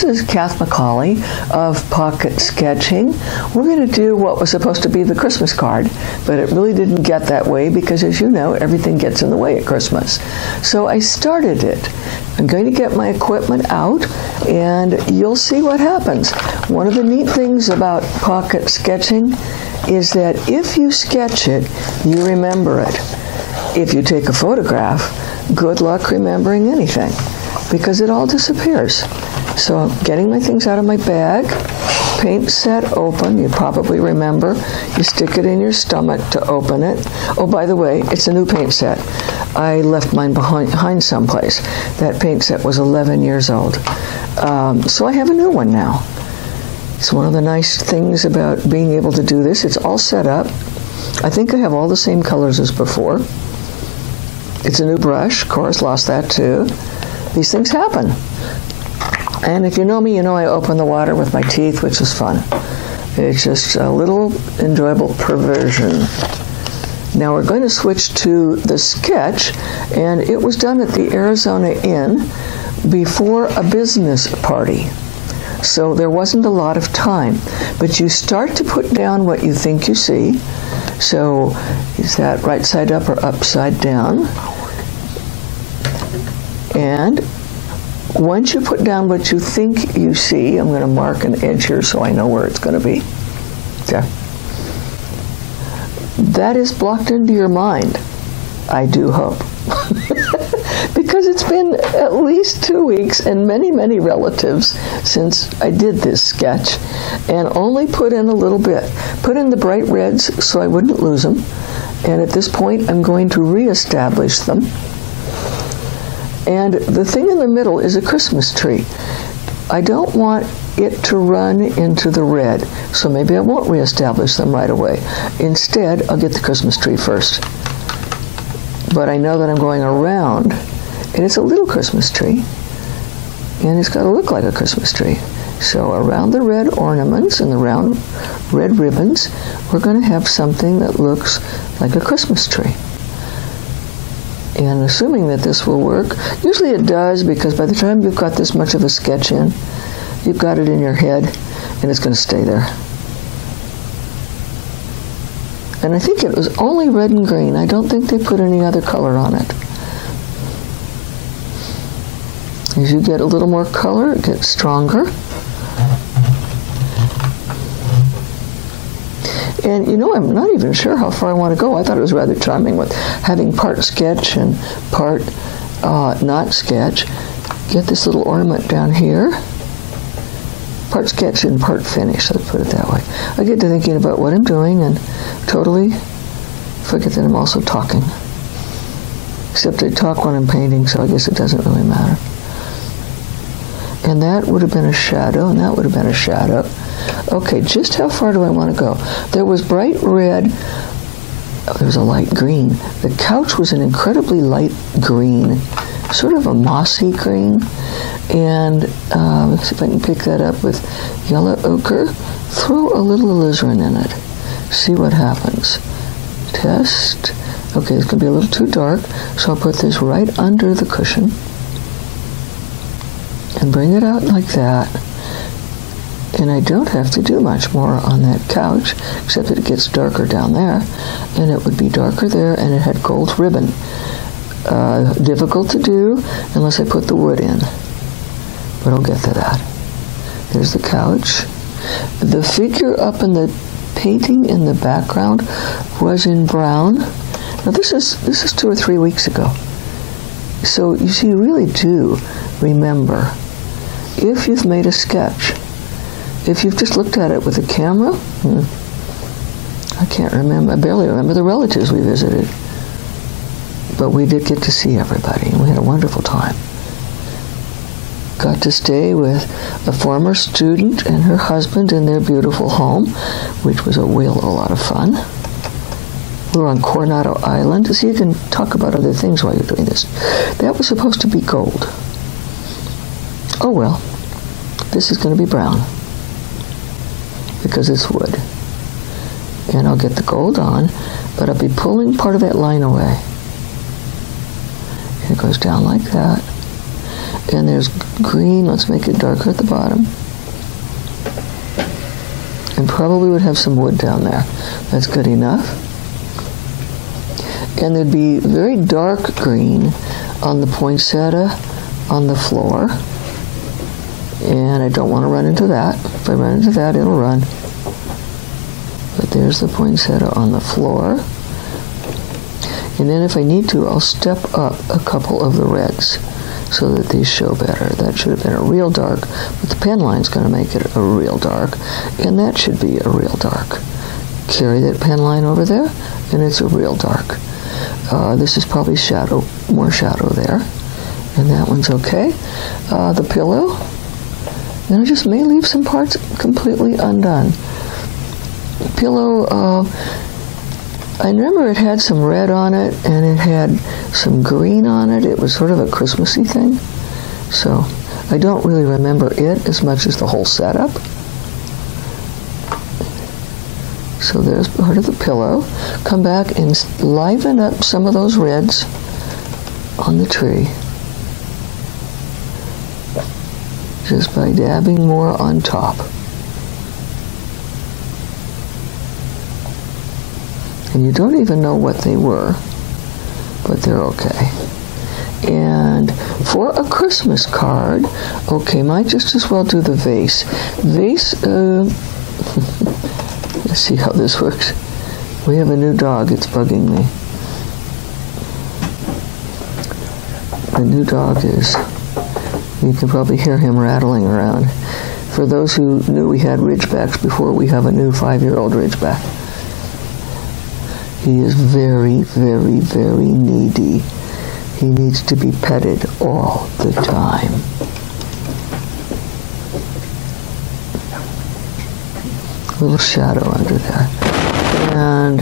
This is Kath Macaulay of Pocket Sketching. We're going to do what was supposed to be the Christmas card, but it really didn't get that way because, as you know, everything gets in the way at Christmas. So I started it. I'm going to get my equipment out, and you'll see what happens. One of the neat things about Pocket Sketching is that if you sketch it, you remember it. If you take a photograph, good luck remembering anything, because it all disappears. So I'm getting my things out of my bag. Paint set open. You probably remember. You stick it in your stomach to open it. Oh, by the way, it's a new paint set. I left mine behind someplace. That paint set was 11 years old. So I have a new one now. It's one of the nice things about being able to do this. It's all set up. I think I have all the same colors as before. It's a new brush. Of course, lost that too. These things happen. And if you know me, you know I open the water with my teeth, which is fun. It's just a little enjoyable perversion. Now we're going to switch to the sketch, and it was done at the Arizona Inn before a business party. So there wasn't a lot of time. But you start to put down what you think you see. So is that right side up or upside down? And once you put down what you think you see, I'm going to mark an edge here so I know where it's going to be. Okay. That is blocked into your mind, I do hope. Because it's been at least 2 weeks and many, many relatives since I did this sketch, and only put in a little bit. Put in the bright reds so I wouldn't lose them, and at this point I'm going to reestablish them. And the thing in the middle is a Christmas tree. I don't want it to run into the red, so maybe I won't reestablish them right away. Instead, I'll get the Christmas tree first. But I know that I'm going around, and it's a little Christmas tree, and it's got to look like a Christmas tree. So around the red ornaments and the round red ribbons, we're going to have something that looks like a Christmas tree. And assuming that this will work, usually it does, because by the time you've got this much of a sketch in, you've got it in your head, and it's going to stay there. And I think it was only red and green. I don't think they put any other color on it. As you get a little more color, it gets stronger. And you know, I'm not even sure how far I want to go. I thought it was rather charming with having part sketch and part not sketch. Get this little ornament down here. Part sketch and part finish, let's put it that way. I get to thinking about what I'm doing and totally forget that I'm also talking. Except I talk when I'm painting, so I guess it doesn't really matter. And that would have been a shadow, and that would have been a shadow. Okay, just how far do I want to go? There was bright red. Oh, there was a light green. The couch was an incredibly light green, sort of a mossy green. And let's see if I can pick that up with yellow ochre. Throw a little alizarin in it. See what happens. Test. Okay, it's going to be a little too dark, so I'll put this right under the cushion and bring it out like that. And I don't have to do much more on that couch, except that it gets darker down there, and it would be darker there, and it had gold ribbon. Difficult to do unless I put the wood in, but I'll get to that. There's the couch. The figure up in the painting in the background was in brown. Now this is 2 or 3 weeks ago. So you see, you really do remember if you've made a sketch. If you've just looked at it with a camera, I can't remember. I barely remember the relatives we visited. But we did get to see everybody, and we had a wonderful time. Got to stay with a former student and her husband in their beautiful home, which was a lot of fun. We were on Coronado Island, so you can talk about other things while you're doing this. That was supposed to be gold. Oh well, this is going to be brown, because it's wood. And I'll get the gold on, but I'll be pulling part of that line away. And it goes down like that. And there's green. Let's make it darker at the bottom. And probably would have some wood down there. That's good enough. And there'd be very dark green on the poinsettia on the floor. And I don't want to run into that. If I run into that, it'll run. But there's the poinsettia on the floor. And then if I need to, I'll step up a couple of the reds so that these show better. That should have been a real dark, but the pen line's going to make it a real dark, and that should be a real dark. Carry that pen line over there, and it's a real dark. This is probably shadow, more shadow there, and that one's okay. The pillow, and I just may leave some parts completely undone. Pillow, I remember it had some red on it, and it had some green on it. It was sort of a Christmassy thing. So I don't really remember it as much as the whole setup. So there's part of the pillow. Come back and liven up some of those reds on the tree. Just by dabbing more on top. And you don't even know what they were, but they're okay. And for a Christmas card, okay, might just as well do the vase. Vase, let's see how this works. We have a new dog, it's bugging me. The new dog is, you can probably hear him rattling around. For those who knew we had Ridgebacks before, we have a new 5-year-old Ridgeback. He is very, very, very needy. He needs to be petted all the time. A little shadow under there. And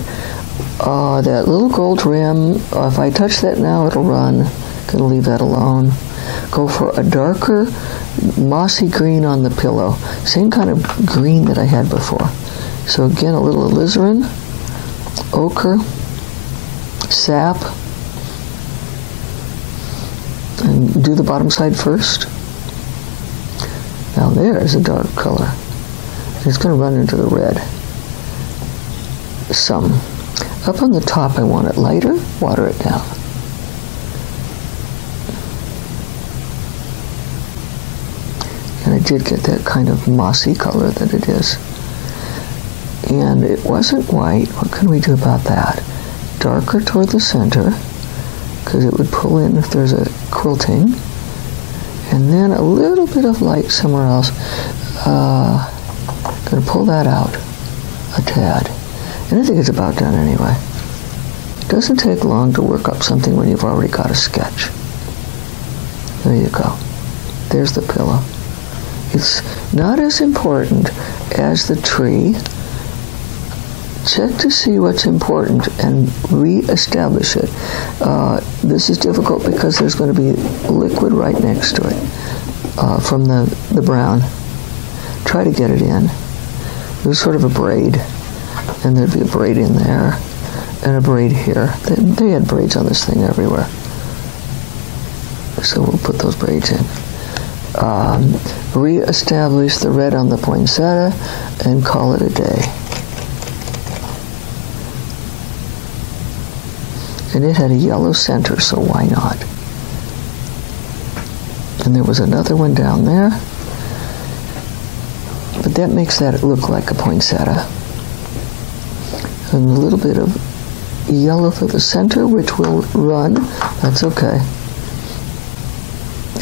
that little gold rim, if I touch that now, it'll run. Gonna leave that alone. Go for a darker mossy green on the pillow. Same kind of green that I had before. So again, a little alizarin. Ochre, sap, and do the bottom side first. Now there's a dark color. It's going to run into the red. Some. Up on the top I want it lighter, water it down. And I did get that kind of mossy color that it is. And it wasn't white. What can we do about that? Darker toward the center, because it would pull in if there's a quilting. And then a little bit of light somewhere else. Gonna pull that out a tad. And I think it's about done anyway. It doesn't take long to work up something when you've already got a sketch. There you go. There's the pillow. It's not as important as the tree. Check to see what's important and re-establish it. This is difficult because there's going to be liquid right next to it from the brown. Try to get it in. There's sort of a braid, and there'd be a braid in there, and a braid here. They had braids on this thing everywhere. So we'll put those braids in. Re-establish the red on the poinsettia, and call it a day. And it had a yellow center, so why not? And there was another one down there. But that makes that look like a poinsettia. And a little bit of yellow for the center, which will run. That's okay.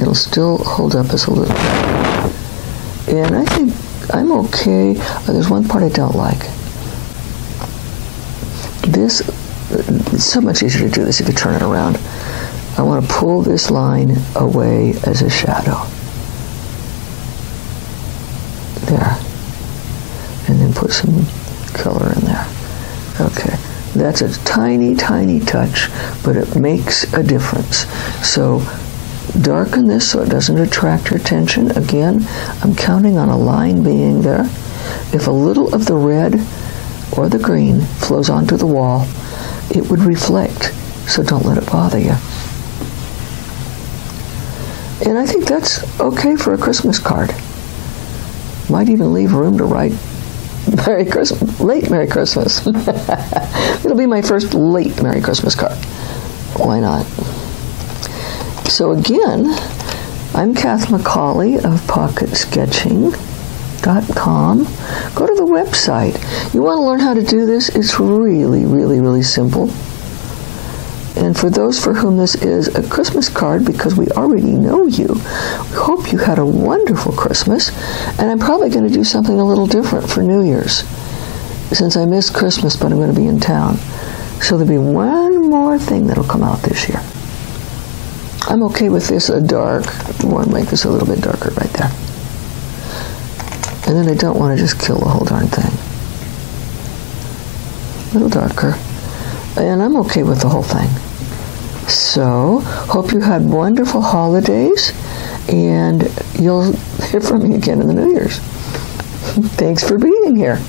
It'll still hold up as a little bit. And I think I'm okay. There's one part I don't like. This, it's so much easier to do this if you turn it around. I want to pull this line away as a shadow. There. And then put some color in there. Okay. That's a tiny, tiny touch, but it makes a difference. So darken this so it doesn't attract your attention. Again, I'm counting on a line being there. If a little of the red or the green flows onto the wall, it would reflect, so don't let it bother you. And I think that's okay for a Christmas card. Might even leave room to write Merry Christmas, late Merry Christmas. It'll be my first late Merry Christmas card. Why not? So again, I'm Kath Macaulay of PocketSketching.com. Go to the website. You want to learn how to do this? It's really, really, really simple. And for those for whom this is a Christmas card, because we already know you, we hope you had a wonderful Christmas. And I'm probably going to do something a little different for New Year's, since I missed Christmas, but I'm going to be in town. So there'll be one more thing that'll come out this year. I'm okay with this dark. I want to make this a little bit darker right there. And then I don't want to just kill the whole darn thing. A little darker. And I'm okay with the whole thing. So, hope you had wonderful holidays, and you'll hear from me again in the New Year's. Thanks for being here.